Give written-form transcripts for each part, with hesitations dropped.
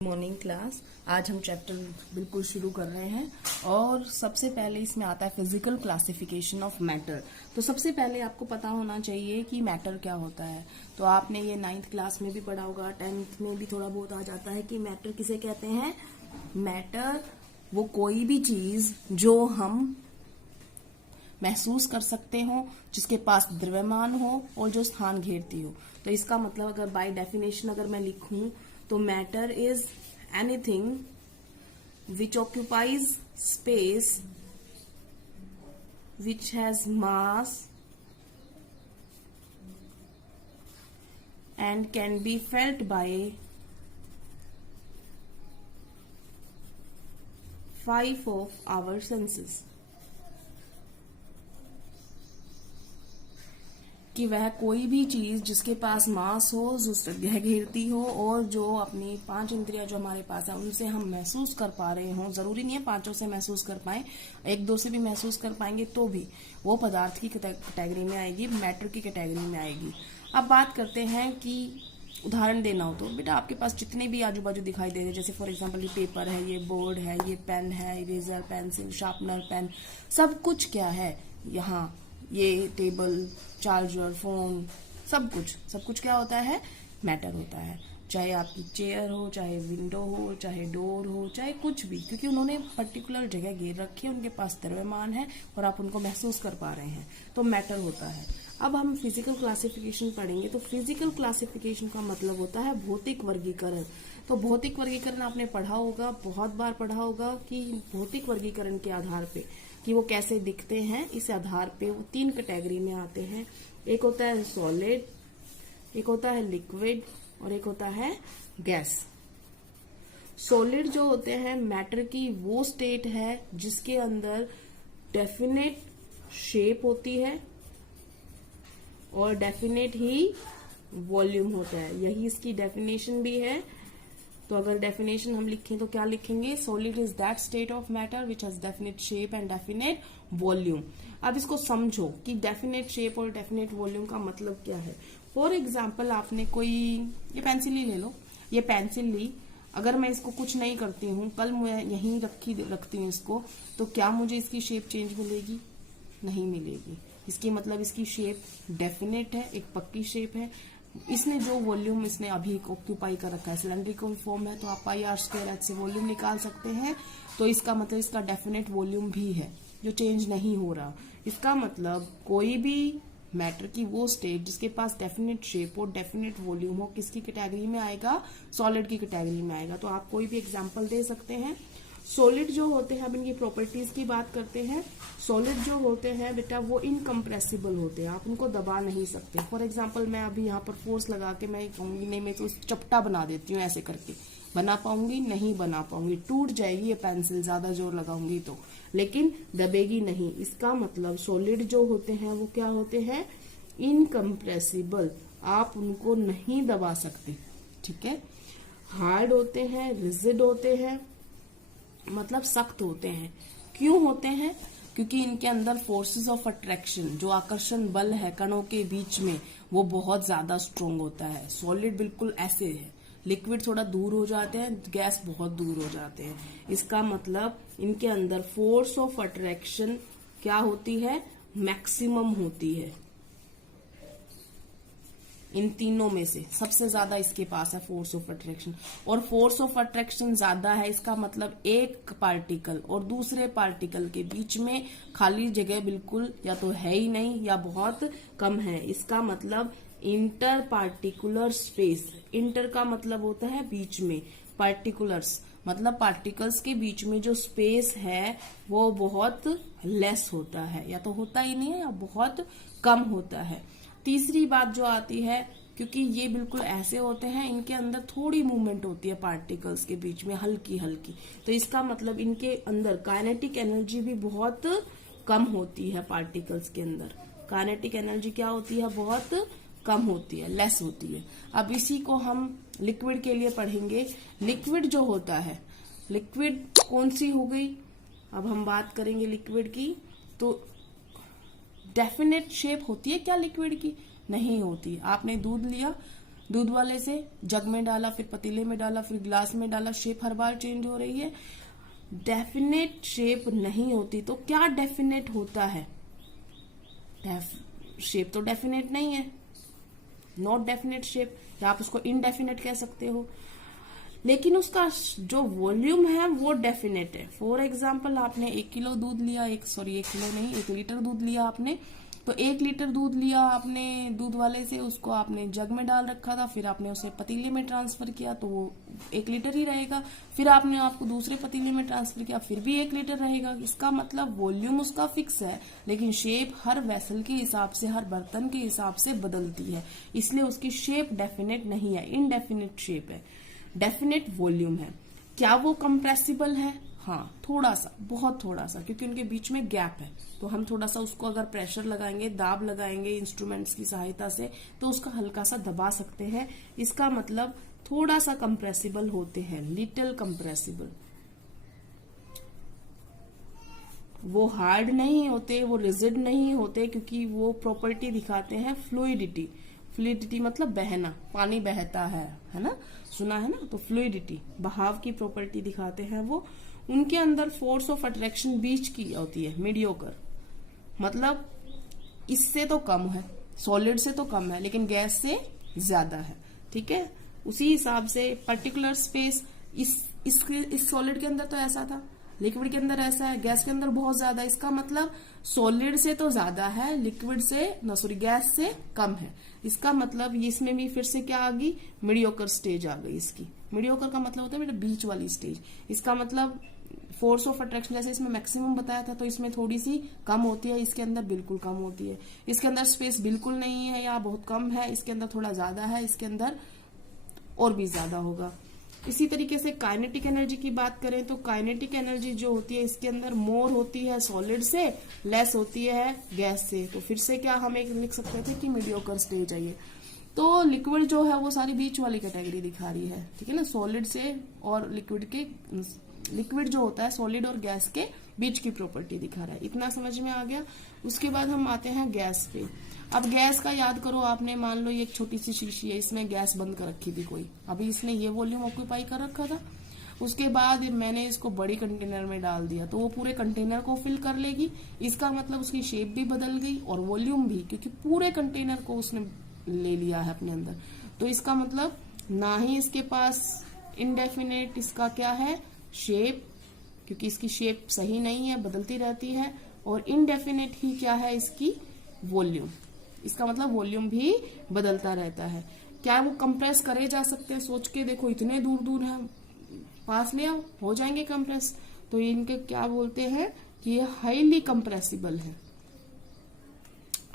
Morning class. आज हम chapter बिल्कुल शुरू कर रहे हैं और सबसे पहले इसमें आता है फिजिकल क्लासिफिकेशन ऑफ मैटर। तो सबसे पहले आपको पता होना चाहिए कि मैटर क्या होता है। तो आपने ये 9th क्लास में भी पढ़ा होगा, 10th में भी थोड़ा बहुत आ जाता है कि मैटर किसे कहते हैं। मैटर वो कोई भी चीज जो हम महसूस कर सकते हो, जिसके पास द्रव्यमान हो और जो स्थान घेरती हो। तो इसका मतलब अगर बाय डेफिनेशन अगर मैं लिखूं तो matter is anything which occupies space which has mass and can be felt by 5 of our senses। कि वह कोई भी चीज जिसके पास मास हो, जो जगह घेरती हो और जो अपनी 5 इंद्रियां जो हमारे पास है उनसे हम महसूस कर पा रहे हो। जरूरी नहीं है 5 से महसूस कर पाए, 1-2 से भी महसूस कर पाएंगे तो भी वो पदार्थ की कैटेगरी में आएगी, मैटर की कैटेगरी में आएगी। अब बात करते हैं कि उदाहरण देना हो तो बेटा आपके पास जितने भी आजू बाजू दिखाई दे रहे हैं, जैसे फॉर एग्जांपल ये पेपर है, ये बोर्ड है, ये पेन है, इरेजर, पेंसिल, शार्पनर, पेन, सब कुछ क्या है यहाँ, ये टेबल, चार्जर, फोन, सब कुछ क्या होता है, मैटर होता है। चाहे आपकी चेयर हो, चाहे विंडो हो, चाहे डोर हो, चाहे कुछ भी, क्योंकि उन्होंने पर्टिकुलर जगह घेर रखी है, उनके पास द्रव्यमान है और आप उनको महसूस कर पा रहे हैं, तो मैटर होता है। अब हम फिजिकल क्लासिफिकेशन पढ़ेंगे। तो फिजिकल क्लासिफिकेशन का मतलब होता है भौतिक वर्गीकरण। तो भौतिक वर्गीकरण आपने पढ़ा होगा, बहुत बार पढ़ा होगा कि भौतिक वर्गीकरण के आधार पे कि वो कैसे दिखते हैं, इस आधार पे वो 3 कैटेगरी में आते हैं। एक होता है सॉलिड, एक होता है लिक्विड और एक होता है गैस। सॉलिड जो होते हैं मैटर की वो स्टेट है जिसके अंदर डेफिनेट शेप होती है और डेफिनेट ही वॉल्यूम होता है। यही इसकी डेफिनेशन भी है। तो अगर डेफिनेशन हम लिखें तो क्या लिखेंगे, solid is that state of matter which has definite shape and definite volume. अब इसको समझो कि डेफिनेट शेप और डेफिनेट वॉल्यूम का मतलब क्या है। फॉर एग्जाम्पल आपने कोई ये पेंसिल ही ले लो, ये पेंसिल ली, अगर मैं इसको कुछ नहीं करती हूँ, कल मैं यहीं रखती हूँ इसको, तो क्या मुझे इसकी शेप चेंज मिलेगी? नहीं मिलेगी। इसकी मतलब इसकी शेप डेफिनेट है, एक पक्की शेप है। इसने जो वॉल्यूम इसने अभी ऑक्यूपाई कर रखा है, सिलेंड्रिकल फॉर्म है, तो आप πr² से वॉल्यूम निकाल सकते हैं। तो इसका मतलब इसका डेफिनेट वॉल्यूम भी है जो चेंज नहीं हो रहा। इसका मतलब कोई भी मैटर की वो स्टेट जिसके पास डेफिनेट शेप और डेफिनेट वॉल्यूम हो, किसकी कैटेगरी में आएगा, सॉलिड की कैटेगरी में आएगा। तो आप कोई भी एग्जाम्पल दे सकते हैं। सॉलिड जो होते हैं, अब इनकी प्रॉपर्टीज की बात करते हैं। सॉलिड जो होते हैं बेटा वो इनकम्प्रेसिबल होते हैं, आप उनको दबा नहीं सकते। फॉर एग्जांपल मैं अभी यहाँ पर फोर्स लगा के मैं कहूंगी नहीं, मैं तो चपटा बना देती हूँ, ऐसे करके बना पाऊंगी? नहीं बना पाऊंगी, टूट जाएगी ये पेंसिल, ज्यादा जोर लगाऊंगी तो, लेकिन दबेगी नहीं। इसका मतलब सॉलिड जो होते हैं वो क्या होते हैं, इनकम्प्रेसिबल, आप उनको नहीं दबा सकते। ठीक है। हार्ड होते हैं, रिजिड होते हैं, मतलब सख्त होते हैं। क्यों होते हैं? क्योंकि इनके अंदर फोर्सेस ऑफ अट्रैक्शन, जो आकर्षण बल है कणों के बीच में, वो बहुत ज्यादा स्ट्रोंग होता है। सॉलिड बिल्कुल ऐसे है, लिक्विड थोड़ा दूर हो जाते हैं, गैस बहुत दूर हो जाते हैं। इसका मतलब इनके अंदर फोर्स ऑफ अट्रैक्शन क्या होती है, मैक्सिमम होती है। इन तीनों में से सबसे ज्यादा इसके पास है फोर्स ऑफ अट्रैक्शन, और फोर्स ऑफ अट्रैक्शन ज्यादा है। इसका मतलब एक पार्टिकल और दूसरे पार्टिकल के बीच में खाली जगह बिल्कुल या तो है ही नहीं या बहुत कम है। इसका मतलब इंटर पार्टिकुलर स्पेस, इंटर का मतलब होता है बीच में, पार्टिकुलर्स मतलब पार्टिकल्स के बीच में जो स्पेस है वो बहुत लेस होता है, या तो होता ही नहीं है या बहुत कम होता है। तीसरी बात जो आती है, क्योंकि ये बिल्कुल ऐसे होते हैं, इनके अंदर थोड़ी मूवमेंट होती है पार्टिकल्स के बीच में, हल्की हल्की, तो इसका मतलब इनके अंदर काइनेटिक एनर्जी भी बहुत कम होती है। पार्टिकल्स के अंदर काइनेटिक एनर्जी क्या होती है, बहुत कम होती है, लेस होती है। अब इसी को हम लिक्विड के लिए पढ़ेंगे। लिक्विड जो होता है, लिक्विड कौन सी हो गई, अब हम बात करेंगे लिक्विड की। तो डेफिनेट शेप होती है क्या लिक्विड की? नहीं होती। आपने दूध लिया, दूध वाले से जग में डाला, फिर पतीले में डाला, फिर गिलास में डाला, शेप हर बार चेंज हो रही है। डेफिनेट शेप नहीं होती तो क्या डेफिनेट होता है? शेप तो डेफिनेट नहीं है, नॉट डेफिनेट शेप, या आप उसको इनडेफिनेट कह सकते हो, लेकिन उसका जो वॉल्यूम है वो डेफिनेट है। फॉर एग्जाम्पल आपने 1 किलो दूध लिया, 1 किलो नहीं, 1 लीटर दूध लिया आपने, तो 1 लीटर दूध लिया आपने दूध वाले से, उसको आपने जग में डाल रखा था, फिर आपने उसे पतीले में ट्रांसफर किया तो वो 1 लीटर ही रहेगा। फिर आपने आपको दूसरे पतीले में ट्रांसफर किया, फिर भी 1 लीटर रहेगा। इसका मतलब वॉल्यूम उसका फिक्स है, लेकिन शेप हर वेसल के हिसाब से, हर बर्तन के हिसाब से बदलती है, इसलिए उसकी शेप डेफिनेट नहीं है, इनडेफिनेट शेप है, डेफिनेट वॉल्यूम है। क्या वो कंप्रेसिबल है? हाँ, थोड़ा सा, बहुत थोड़ा सा, क्योंकि उनके बीच में गैप है, तो हम थोड़ा सा उसको अगर प्रेशर लगाएंगे, दाब लगाएंगे इंस्ट्रूमेंट्स की सहायता से, तो उसका हल्का सा दबा सकते हैं। इसका मतलब थोड़ा सा कंप्रेसिबल होते हैं, लिटिल कंप्रेसिबल। वो हार्ड नहीं होते, वो रिजिड नहीं होते, क्योंकि वो प्रॉपर्टी दिखाते हैं फ्लूइडिटी। फ्लूइडिटी मतलब बहना, पानी बहता है ना, सुना है ना, तो फ्लूइडिटी, बहाव की प्रॉपर्टी दिखाते हैं वो। उनके अंदर फोर्स ऑफ अट्रैक्शन बीच की होती है, मीडियोकर, मतलब इससे तो कम है, सॉलिड से तो कम है, लेकिन गैस से ज्यादा है, ठीक है। उसी हिसाब से पर्टिकुलर स्पेस, इस सॉलिड के अंदर तो ऐसा था, लिक्विड के अंदर ऐसा है, गैस के अंदर बहुत ज्यादा है। इसका मतलब सॉलिड से तो ज्यादा है, लिक्विड से गैस से कम है। इसका मतलब इसमें भी फिर से क्या आ गई? मीडियोकर स्टेज आ गई इसकी। मीडियोकर का मतलब होता है बेटा बीच वाली स्टेज। इसका मतलब फोर्स ऑफ अट्रैक्शन जैसे इसमें मैक्सिमम बताया था, तो इसमें थोड़ी सी कम होती है, इसके अंदर बिल्कुल कम होती है। इसके अंदर स्पेस बिल्कुल नहीं है या बहुत कम है, इसके अंदर थोड़ा ज्यादा है, इसके अंदर और भी ज्यादा होगा। इसी तरीके से काइनेटिक एनर्जी की बात करें तो काइनेटिक एनर्जी जो होती है इसके अंदर मोर होती है सॉलिड से, लेस होती है गैस से। तो फिर से क्या हम एक लिख सकते थे कि मीडियोकर स्टेज है ये। तो लिक्विड जो है वो सारी बीच वाली कैटेगरी दिखा रही है, ठीक है ना, सॉलिड से और लिक्विड जो होता है सॉलिड और गैस के बीच की प्रॉपर्टी दिखा रहा है। इतना समझ में आ गया। उसके बाद हम आते हैं गैस पे। अब गैस का याद करो, आपने मान लो ये एक छोटी सी शीशी है, इसमें गैस बंद कर रखी थी कोई, अभी इसने ये वॉल्यूम ऑक्यूपाई कर रखा था। उसके बाद मैंने इसको बड़ी कंटेनर में डाल दिया, तो वो पूरे कंटेनर को फिल कर लेगी। इसका मतलब उसकी शेप भी बदल गई और वॉल्यूम भी, क्योंकि पूरे कंटेनर को उसने ले लिया है अपने अंदर। तो इसका मतलब ना ही इसके पास इनडेफिनेट इसका क्या है शेप, क्योंकि इसकी शेप सही नहीं है, बदलती रहती है, और इनडेफिनेट ही क्या है इसकी वॉल्यूम। इसका मतलब वॉल्यूम भी बदलता रहता है। क्या वो कंप्रेस करे जा सकते हैं? सोच के देखो, इतने दूर दूर है, पास ले आओ, हो जाएंगे कंप्रेस। तो इनके क्या बोलते हैं कि ये हाईली कंप्रेसिबल है,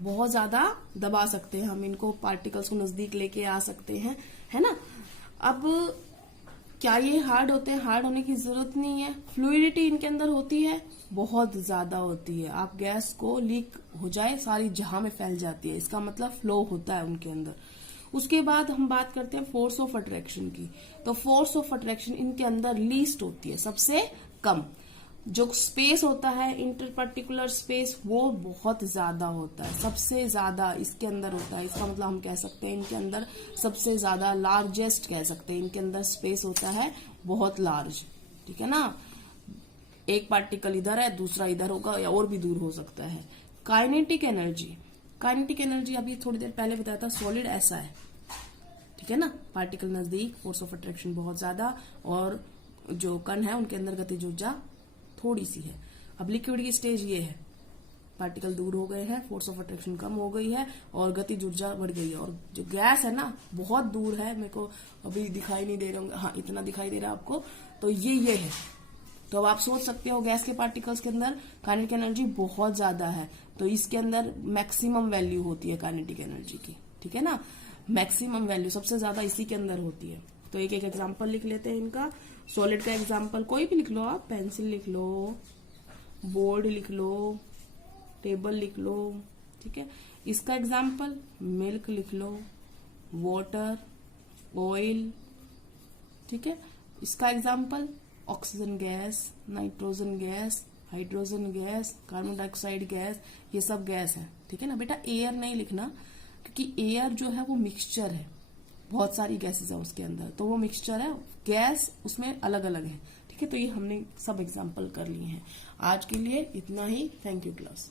बहुत ज्यादा दबा सकते हैं हम इनको, पार्टिकल्स को नजदीक लेके आ सकते हैं, है ना। अब क्या ये हार्ड होते हैं? हार्ड होने की जरूरत नहीं है। फ्लूइडिटी इनके अंदर होती है, बहुत ज्यादा होती है। आप गैस को लीक हो जाए सारी जहां में फैल जाती है, इसका मतलब फ्लो होता है उनके अंदर। उसके बाद हम बात करते हैं फोर्स ऑफ अट्रैक्शन की। तो फोर्स ऑफ अट्रैक्शन इनके अंदर लीस्ट होती है, सबसे कम। जो स्पेस होता है इंटर पर्टिकुलर स्पेस, वो बहुत ज्यादा होता है, सबसे ज्यादा इसके अंदर होता है। इसका मतलब हम कह सकते हैं इनके अंदर सबसे ज्यादा, लार्जेस्ट कह सकते हैं, इनके अंदर स्पेस होता है बहुत लार्ज, ठीक है ना। एक पार्टिकल इधर है, दूसरा इधर होगा, या और भी दूर हो सकता है। काइनेटिक एनर्जी, काइनेटिक एनर्जी अभी थोड़ी देर पहले बताया था, सॉलिड ऐसा है, ठीक है ना, पार्टिकल नजदीक, फोर्स ऑफ अट्रैक्शन बहुत ज्यादा, और जो कण है उनके अंदर गतिज ऊर्जा थोड़ी सी है। अब लिक्विड की स्टेज ये है, पार्टिकल दूर हो गए हैं, फोर्स ऑफ अट्रैक्शन कम हो गई है और गतिज ऊर्जा बढ़ गई है। और जो गैस है ना बहुत दूर है, मेरे को अभी दिखाई नहीं दे रहे होंगे, हाँ इतना दिखाई दे रहा है आपको, तो ये है। तो अब आप सोच सकते हो गैस के पार्टिकल्स के अंदर काइनेटिक एनर्जी बहुत ज्यादा है, तो इसके अंदर मैक्सिमम वैल्यू होती है काइनेटिक एनर्जी की, ठीक है ना। मैक्सिमम वैल्यू सबसे ज्यादा इसी के अंदर होती है। तो एक एक एग्जाम्पल लिख लेते हैं इनका। सॉलिड का एग्जाम्पल कोई भी लिख लो आप, पेंसिल लिख लो, बोर्ड लिख लो, टेबल लिख लो, ठीक है। इसका एग्जाम्पल मिल्क लिख लो, वाटर, ऑयल, ठीक है। इसका example oxygen gas, nitrogen gas, hydrogen gas, carbon dioxide gas, ये सब गैस है, ठीक है ना बेटा। एयर नहीं लिखना, क्योंकि एयर जो है वो मिक्सचर है, बहुत सारी गैसेस है उसके अंदर, तो वो मिक्सचर है, गैस उसमें अलग अलग है। ठीक है, तो ये हमने सब एग्जाम्पल कर लिए हैं। आज के लिए इतना ही। Thank you class.